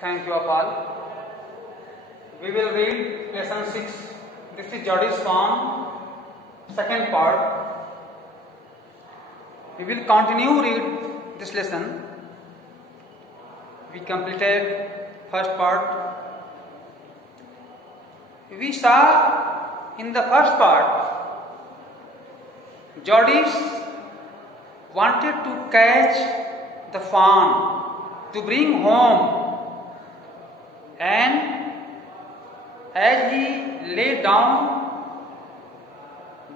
Thank you all. We will read lesson 6. This is Jodi's song, second part. We will continue read this lesson. We completed first part. We saw in the first part, Jodi's wanted to catch the fawn to bring home. And as he laid down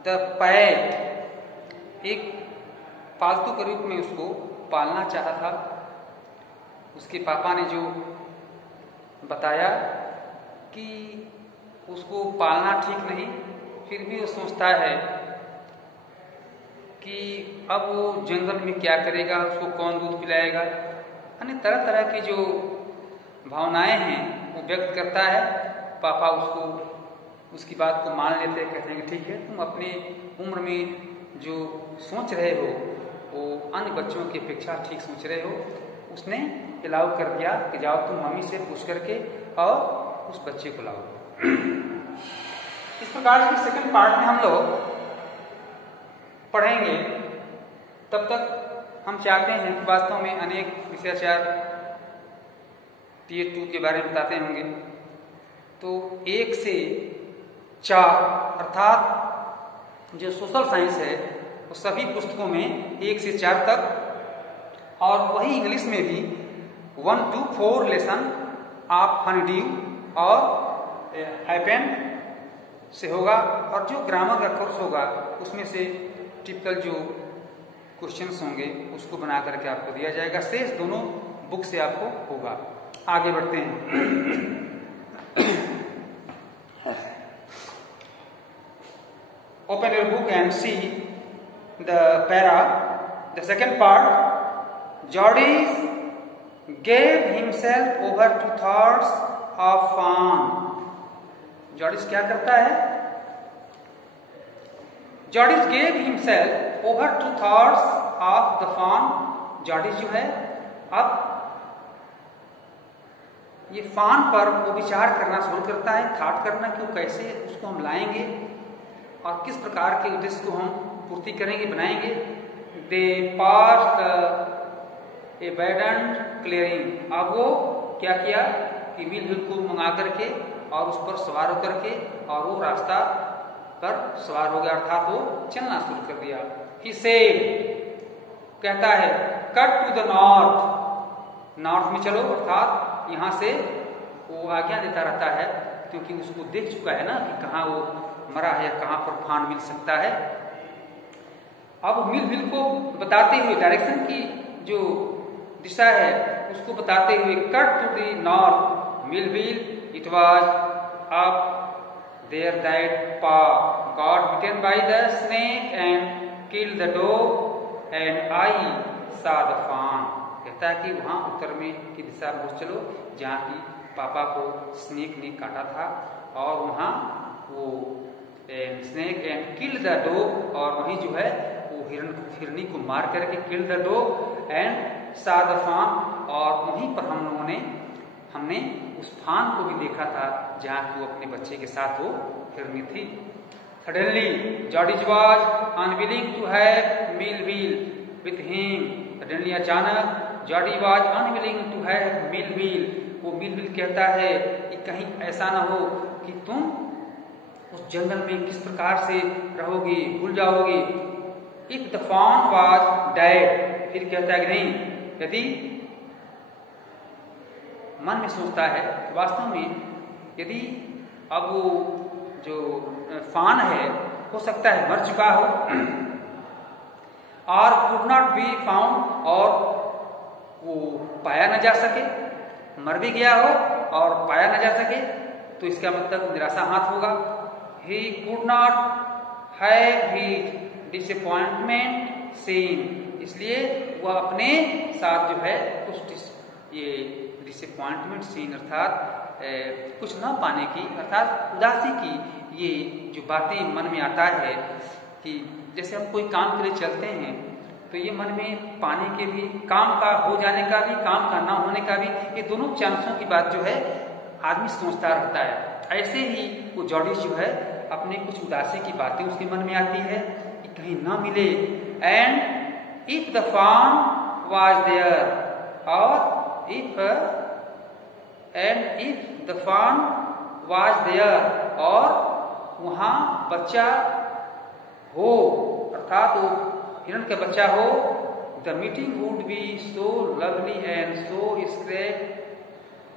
the pet, एक पालतू के रूप में उसको पालना चाहा था। उसके पापा ने जो बताया कि उसको पालना ठीक नहीं, फिर भी वो सोचता है कि अब वो जंगल में क्या करेगा, उसको कौन दूध पिलाएगा, यानी तरह तरह की जो भावनाएं हैं वो व्यक्त करता है। पापा उसकी बात को मान लेते हैं, कहते हैं कि ठीक है, तुम अपने उम्र में जो सोच रहे हो वो अन्य बच्चों की अपेक्षा ठीक सोच रहे हो। उसने अलाउ कर दिया कि जाओ तुम मम्मी से पूछ करके और उस बच्चे को लाओ। इस प्रकार की सेकंड पार्ट में हम लोग पढ़ेंगे। तब तक हम चाहते हैं कि वास्तव में अनेक विषयाचार्य टीए 2 के बारे में बताते होंगे, तो 1 से 4 अर्थात जो सोशल साइंस है वो सभी पुस्तकों में 1 से 4 तक, और वही इंग्लिश में भी 1 to 4 लेसन ऑफ हनीड्यू और हैपेंड से होगा, और जो ग्रामर का कोर्स होगा उसमें से टिपिकल जो क्वेश्चंस होंगे उसको बना करके आपको दिया जाएगा। शेष दोनों बुक से आपको होगा। आगे बढ़ते हैं। Open your book and see the para, the second part. Jodi gave himself over to thoughts of fawn. Jodi क्या करता है? Jodi gave himself over to thoughts of the fawn. Jodi जो है अब ये फान पर वो विचार करना शुरू करता है, थाट करना कि वो कैसे उसको हम लाएंगे और किस प्रकार के उद्देश्य को हम पूर्ति करेंगे, बनाएंगे। दे पास्ट एबैंडन्ड क्लियरिंग। अब वो क्या किया कि मिल को मंगा करके और उस पर सवार होकर के और वो रास्ता पर सवार हो गया, अर्थात वो चलना शुरू कर दिया। ही सेड, कहता है, cut to the north, north में चलो, अर्थात यहाँ से वो आज्ञा देता रहता है, क्योंकि उसको देख चुका है ना कि कहाँ वो मरा है या कहाँ पर फान मिल सकता है। अब मिल को बताते हुए डायरेक्शन की जो दिशा है उसको बताते हुए, cut to the north mill, it was up there that pa got bitten by the snake and killed the dog and I saw the फान। कहता है कि वहां उत्तर में की दिशा में चलो जहाँ की पापा को स्नेक ने काटा था, और वहां वो snake and killed the dog, और वहीं जो है वो हिरनी को मार करके किल्ड द डॉग एंड सा द फान, और वहीं पर हमने उस फान को भी देखा था जहाँ की वो अपने बच्चे के साथ वो हिरनी थी। Suddenly Jody was unwilling to have mill with him. Suddenly अचानक Jody was unwilling to have mill, वो मिल कहता है कि कहीं ऐसा ना हो कि तुम उस जंगल में किस प्रकार से रहोगे, भूल जाओगे। If the fawn was dead, फिर कहता है कि नहीं, यदि मन में सोचता है वास्तव में यदि अब वो जो फान है हो सकता है मर चुका हो, और could not be found, और वो पाया न जा सके, मर भी गया हो और पाया न जा सके, तो इसका मतलब निराशा हाथ होगा। He could not have his disappointment seen, इसलिए वह अपने साथ जो है कुछ ये डिसअपॉइंटमेंट सीन अर्थात कुछ न पाने की, अर्थात उदासी की ये जो बातें मन में आता है कि जैसे हम कोई काम के लिए चलते हैं तो ये मन में पाने के भी, काम का हो जाने का भी, काम का ना होने का भी, ये दोनों चांसों की बात जो है आदमी सोचता रहता है। ऐसे ही वो जॉडिस जो है अपने कुछ उदासी की बातें उसके मन में आती है कि कहीं ना मिले। And if the farm was there, और if the farm was there, और वहां बच्चा हो, अर्थात वो हिरण का बच्चा हो, the meeting would be so lovely and so scrape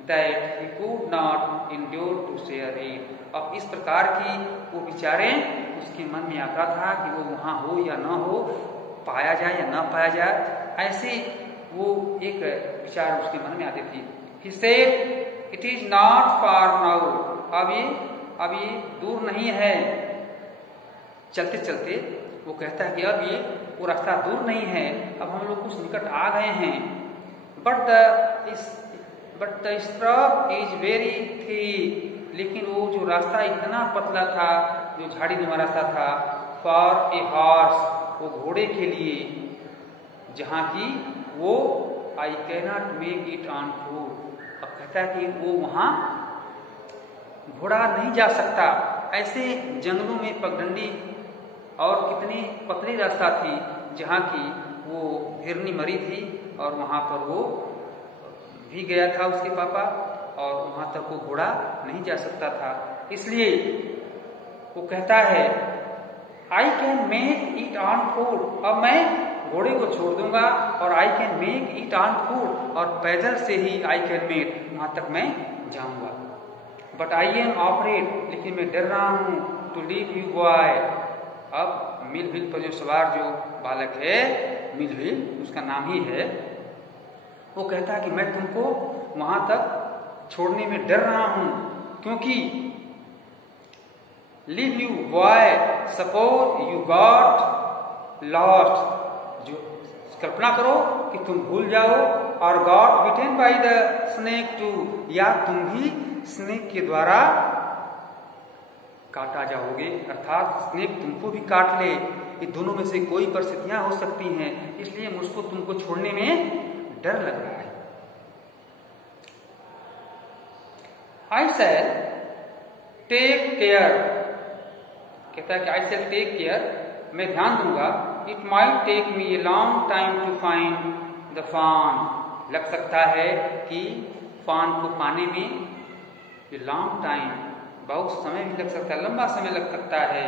that he could not endure to share it। अब इस प्रकार की वो विचारें उसके मन में आता था कि वो वहां हो या ना हो, पाया जाए या ना पाया जाए, ऐसे वो एक विचार उसके मन में आती थी। He said it is not far now, अब ये दूर नहीं है। चलते चलते वो कहता है कि अब ये वो रास्ता दूर नहीं है, अब हम लोग कुछ निकट आ गए हैं। But the strobe is very thick, लेकिन वो जो रास्ता इतना पतला था, जो झाड़ी नुमा रास्ता था, फॉर ए हॉर्स, वो घोड़े के लिए, जहाँ की वो I cannot make it on foot. अब कहता है कि वो वहाँ घोड़ा नहीं जा सकता। ऐसे जंगलों में पगडंडी और कितनी पतली रास्ता थी जहाँ की वो हिरनी मरी थी, और वहाँ पर वो भी गया था उसके पापा, और वहां तक वो घोड़ा नहीं जा सकता था। इसलिए वो कहता है I can make it on foot, अब मैं घोड़े को छोड़ दूंगा और I can make it on foot, और पैदल से ही आई कैन मेक, वहां तक मैं जाऊंगा। बट आई एम ऑपरेट, लेकिन मैं डर रहा हूं, टू लीव यू बॉय। अब मिलविल पर जो सवार जो बालक है, मिलविल उसका नाम ही है, वो कहता है कि मैं तुमको वहां तक छोड़ने में डर रहा हूं, क्योंकि leave you boy suppose you got lost, जो कल्पना करो कि तुम भूल जाओ, और got bitten by the snake too, या तुम भी स्नेक के द्वारा काटा जाओगे, अर्थात स्नेक तुमको भी काट ले। ये दोनों में से कोई परिस्थितियां हो सकती हैं, इसलिए मुझको तुमको छोड़ने में डर लग रहा है। आई सेल टेक केयर, कहता है कि आई सेल टेक केयर, मैं ध्यान दूंगा। It might take me a long time to find the fawn, लग सकता है कि फान को पाने में ए लॉन्ग टाइम, बहुत समय भी लग सकता है, लंबा समय लग सकता है।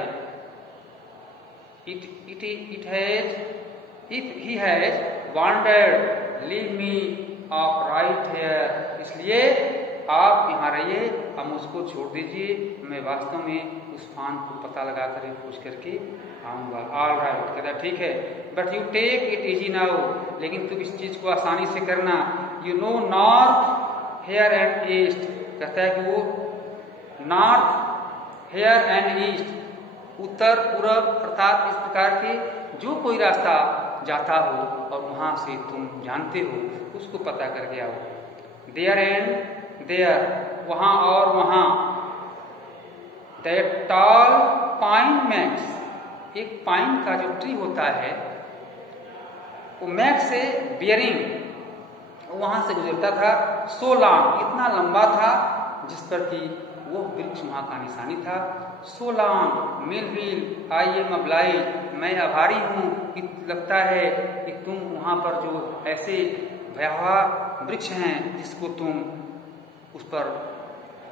It has, if he has wandered leave me off right here, इसलिए आप यहाँ रहिए, हम उसको छोड़ दीजिए, मैं वास्तव में उस फान को पता लगा कर खोज करके आऊंगा। ऑल राइट, कहता ठीक है, but you take it easy now, लेकिन तुम इस चीज को आसानी से करना। You know north here and east, कहता है कि वो नॉर्थ हेयर एंड ईस्ट, उत्तर पूरब, अर्थात इस प्रकार के जो कोई रास्ता जाता हो और वहां से तुम जानते हो, उसको पता करके आओ। देयर एंड देयर, वहां और वहां। दैट टॉल पाइन मैक्स, एक पाइन का जो ट्री होता है वो मैक्स से बियरिंग वहां से गुजरता था। सो लॉन्ग, इतना लंबा था जिस पर कि वो वृक्ष वहां का निशानी था। So long Millville I am obliged, मैं आभारी हूँ कि लगता है कि तुम वहां पर जो ऐसे भयावह वृक्ष हैं जिसको तुम उस पर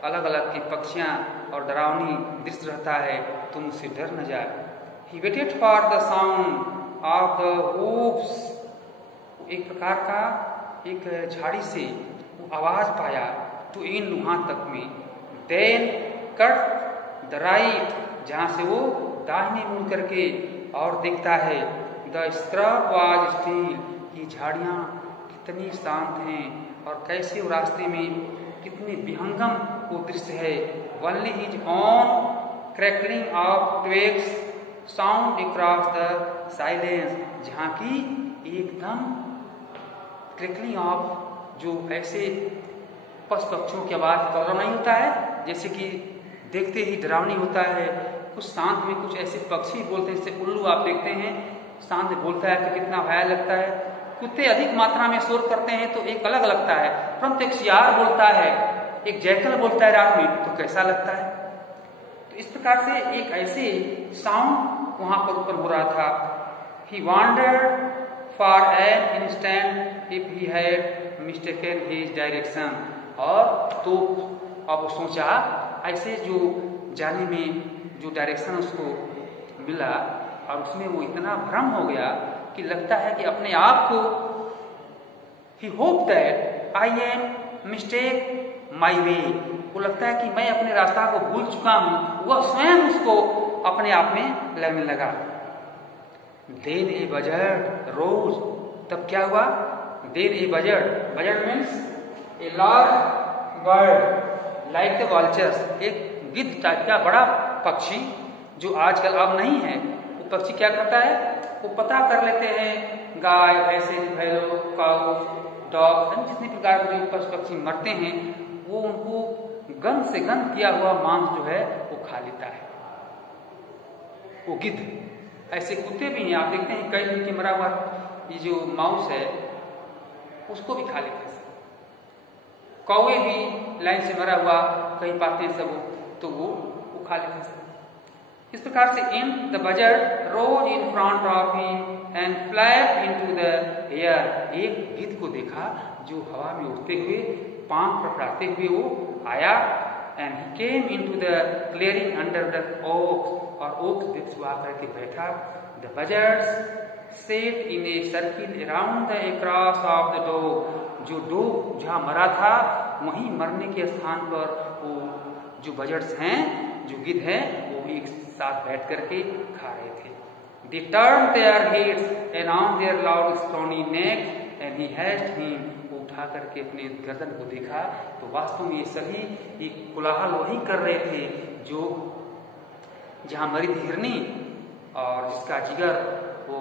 अलग अलग की पक्षियां और डरावनी दृश्य रहता है, तुम उससे डर न जाए। He waited for the sound of the hoofs, एक प्रकार का एक झाड़ी से वो आवाज पाया, टू इन वहां तक में। देन कट द राइट, जहां से वो दाहिने मुड़ करके और देखता है। द स्क्रब वाज स्टील, ये झाड़ियां कितनी शांत हैं और कैसे वो रास्ते में कितने विहंगम वो दृश्य है। Only his on crackling of twigs sound across the silence, जहाँ की एकदम क्रैकलिंग ऑफ जो ऐसे पशु पक्षियों की आवाज कलरव नहीं होता है, जैसे कि देखते ही डरावनी होता है। कुछ शांत में कुछ ऐसे पक्षी बोलते हैं, जैसे उल्लू आप देखते हैं, शांत बोलता है तो कितना भयानक लगता है। कुत्ते अधिक मात्रा में शोर करते हैं तो एक अलग लगता है, परंतु एक सियार बोलता है, एक जैकल बोलता है रात में तो कैसा लगता है। तो इस प्रकार से एक ऐसे साउंड वहां पर उत्पन्न हो रहा था। He wandered for an instant if he had mistaken his direction। और तो अब वो सोचा ऐसे जो जाने में जो डायरेक्शन उसको मिला और उसमें वो इतना भ्रम हो गया कि लगता है कि अपने आप को he hoped that I am mistake my way। वो लगता है कि मैं अपने रास्ता को भूल चुका हूं, वह स्वयं उसको अपने आप में लगने लगा। Then a buzzard rose। तब क्या हुआ? Then a buzzard means a large bird like the vultures। एक गिद्ध टाइप का बड़ा पक्षी जो आजकल अब नहीं है। वो पक्षी क्या करता है? वो पता कर लेते हैं गाय, भैंसे, भैंसों, काऊ, डॉग, जितने प्रकार के जो पशु पक्षी मरते हैं वो उनको गंध से गंध किया हुआ मांस जो है वो खा लेता है वो गिद्ध। ऐसे कुत्ते भी हैं, आप देखते हैं कई दिन के मरा हुआ ये जो मांस है उसको भी खा लेते हैं। कौवे भी लाइन से मरा हुआ कहीं पाते हैं सब तो वो खा लेते हैं। इस प्रकार से in the buzzard rose in front of him and flapped into the air। एक गिद्ध को देखा जो हवा में उड़ते हुए पांव फड़फड़ाते हुए वो आया। and he came into the clearing under the oaks। और oaks वृक्ष वहां करके बैठा। the buzzards sat in a circle around the across of the dog। जो डॉग जहां मरा था वहीं मरने के स्थान पर वो जो buzzards हैं, जो गिद्ध हैं, वो एक साथ बैठ करके खा रहे थे। They turned their heads around their loud stony necks and he asked him। वो उठा करके अपने गर्दन को देखा तो वास्तव में ये सभी एक कोलाहल वही कर रहे थे जो जहां मरी थी हिरनी और जिसका जिगर वो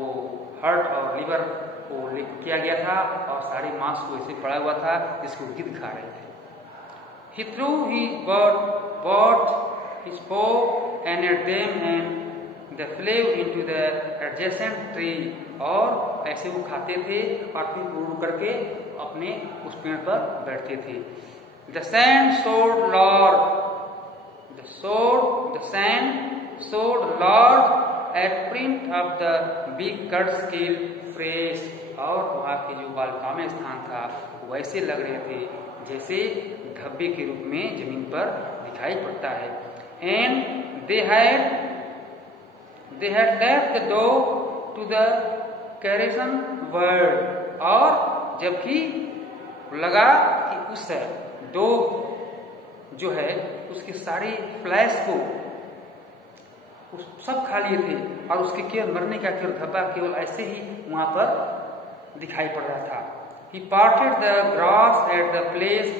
हार्ट और लिवर को किया गया था और सारे मांस को ऐसे पड़ा हुआ था जिसको गिद्ध खा रहे थे। He threw his bird his paw and at them and they flew into the adjacent tree। और ऐसे वो खाते थे और फिर उड़ करके अपने उस पेड़ पर बैठते थे। The sand soared large at print of the big Catskill fresh। और वहाँ के जो बालकामे स्थान था वैसे लग रहे थे जैसे धब्बे के रूप में जमीन पर दिखाई पड़ता है। And they had left the dog to the carrion bird। और जबकि लगा कि उस डॉग जो है उसके सारे फ्लैश को सब खा लिए थे और उसके केवल मरने का केवल धब्बा केवल ऐसे ही वहां पर दिखाई पड़ रहा था। He parted the grass at the place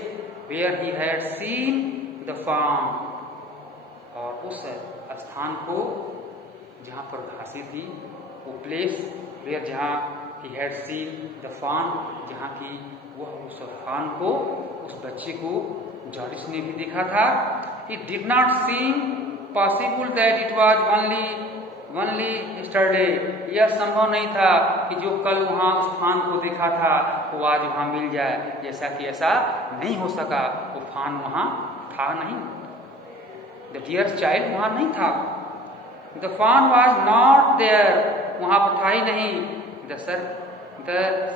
where he had seen the fawn। और उस स्थान को जहां पर घासें थी वो प्लेस वेयर जहां he had seen the fawn, जहां की वह उस फान को उस बच्चे को जॉर्जिस ने भी देखा था। It did not seem possible that it was only yesterday। यह संभव नहीं था कि जो कल वहां उस फान को देखा था वो आज वहां मिल जाए, जैसा कि ऐसा नहीं हो सका। वो फान वहां था नहीं, The dear child वहां नहीं था। The fawn was not there, वहां पर था ही नहीं। The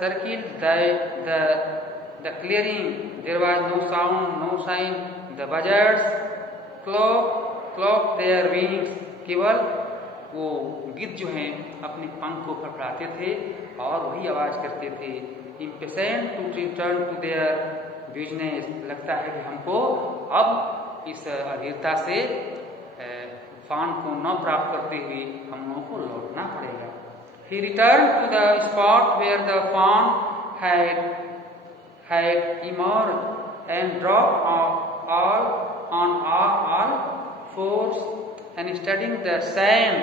circle, the clearing, there was no sound, no sign। The buzzards clocked their wings। केवल वो गिद्ध जो हैं अपने पंख को फड़फड़ाते थे और वही आवाज करते थे। Impatient to return to their business। लगता है कि हमको अब इस अधीरता से फान को न प्राप्त करते हुए हम लोगों को लौटना पड़ेगा। He returned to the spot where the fawn had emerged and dropped on all fours and studying the sand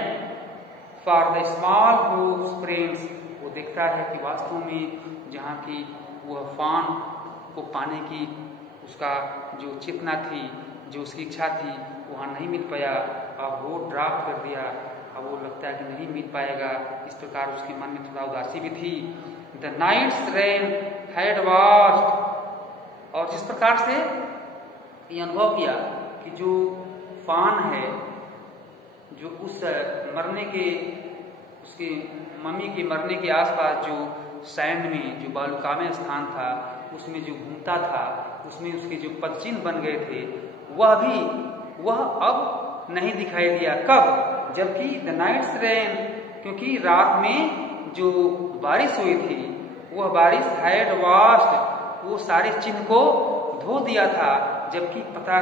for the small hoof prints। वो देखता है कि वास्तव में जहाँ की वह फान को पाने की उसका जो चेतना थी, जो उसकी इच्छा थी, वहाँ नहीं मिल पाया। अब वो ड्रॉप कर दिया अब वो लगता है कि नहीं मिल पाएगा, इस प्रकार उसके मन में थोड़ा उदासी भी थी। The night's rain had washed, और जिस प्रकार से ये अनुभव किया कि जो फान है, जो उस मरने के, उसके मम्मी के मरने के आसपास जो सैंड में, जो बालुकामय स्थान था, उसमें जो घूमता था, उसमें उसके जो पदचिन्ह बन गए थे, वह अब नहीं दिखाई दिया। कब? जबकि द नाइट्स रेन, क्योंकि रात में जो बारिश हुई थी, वह बारिश हैड वाश्ड, वो सारे चिन्ह को धो दिया था। जबकि पता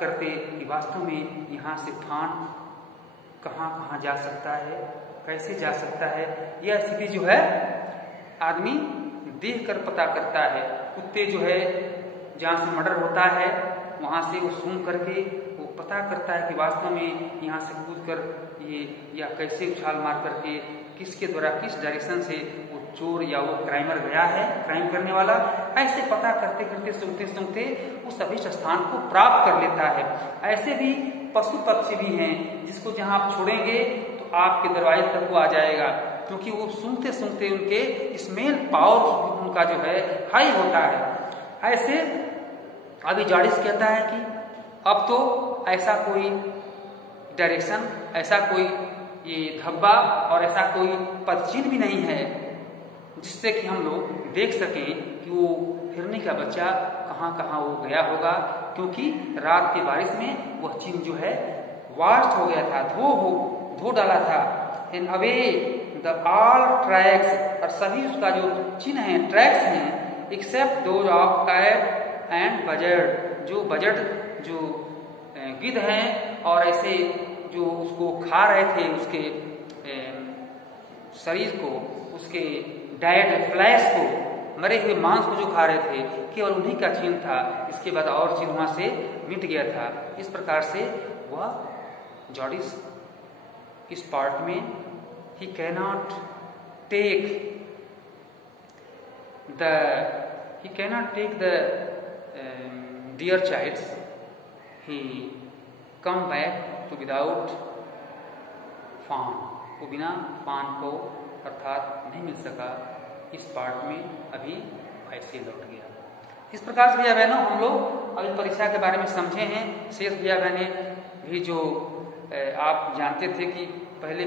करते कि वास्तव में यहाँ से फान कहाँ जा सकता है, कैसे जा सकता है, यह स्थिति जो है आदमी देख कर पता करता है। कुत्ते जो है जहाँ से मर्डर होता है वहाँ से वो सूंघ करके वो पता करता है कि वास्तव में यहाँ से कूद कर ये या कैसे उछाल मार करके किसके द्वारा, किस डायरेक्शन से वो चोर या वो क्राइमर गया है, क्राइम करने वाला। ऐसे पता करते करते सूंघते सूंघते उस अभिष्ट स्थान को प्राप्त कर लेता है। ऐसे भी पशु पक्षी भी हैं जिसको जहाँ आप छोड़ेंगे तो आपके दरवाजे तक वो आ जाएगा, क्योंकि वो सूंघते सूंघते उनके स्मेल पावर उनका जो है हाई होता है। ऐसे अभी जॉडिस कहता है कि अब तो ऐसा कोई डायरेक्शन, ऐसा कोई ये धब्बा और ऐसा कोई पदचिन्ह भी नहीं है जिससे कि हम लोग देख सकें कि वो हिरनी का बच्चा कहाँ कहाँ वो गया होगा, क्योंकि रात की बारिश में वह चिन्ह जो है वास्ट हो गया था, धो डाला था। In away the all tracks, और सभी उसका जो चिन्ह है, ट्रैक्स हैं, except those of cat and buzzard, जो बजट जो गिद्ध हैं और ऐसे जो उसको खा रहे थे, उसके शरीर को, उसके डाइट फ्लैश को, मरे हुए मांस को जो खा रहे थे, केवल उन्हीं का चिन्ह था। इसके बाद और चिन्ह वहां से मिट गया था। इस प्रकार से वह जॉडिस इस पार्ट में he cannot take the dear childs, he come back to without फान, वो बिना फान को अर्थात नहीं मिल सका। इस पार्ट में अभी ऐसे लौट गया। इस प्रकार से भैया बहनों हम लोग अभी परीक्षा के बारे में समझे हैं। शेष भैया बहनें भी जो आप जानते थे कि पहले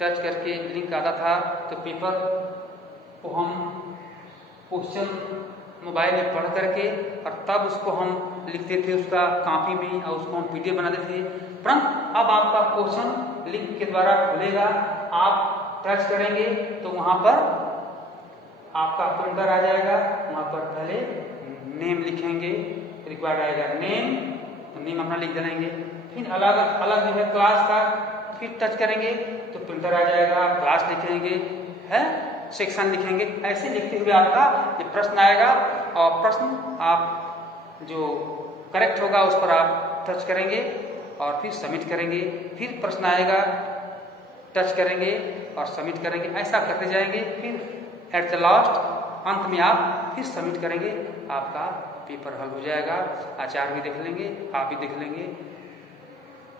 टच करके लिंक आता था तो पेपर को हम क्वेश्चन मोबाइल में पढ़ करके और तब उसको हम लिखते थे उसका कॉपी में और उसको हम पीडीएफ बनाते थे। परंतु अब आपका क्वेश्चन लिंक के द्वारा खुलेगा, आप टच करेंगे तो वहां पर आपका प्रिंटर आ जाएगा। वहां पर पहले नेम लिखेंगे, रिक्वायर्ड आएगा नेम, तो नेम अपना लिख देंगे। फिर अलग अलग जो है क्लास का, फिर टच करेंगे तो प्रिंटर आ जाएगा, क्लास लिखेंगे, है सेक्शन लिखेंगे। ऐसे लिखते हुए आपका ये प्रश्न आएगा और प्रश्न आप जो करेक्ट होगा उस पर आप टच करेंगे और फिर सबमिट करेंगे। फिर प्रश्न आएगा, टच करेंगे और सबमिट करेंगे। ऐसा करते जाएंगे। फिर एट द लास्ट अंत में आप फिर सबमिट करेंगे, आपका पेपर हल हो जाएगा। आचार्य भी देख लेंगे, आप भी देख लेंगे।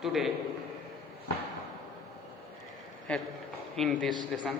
Today in this lesson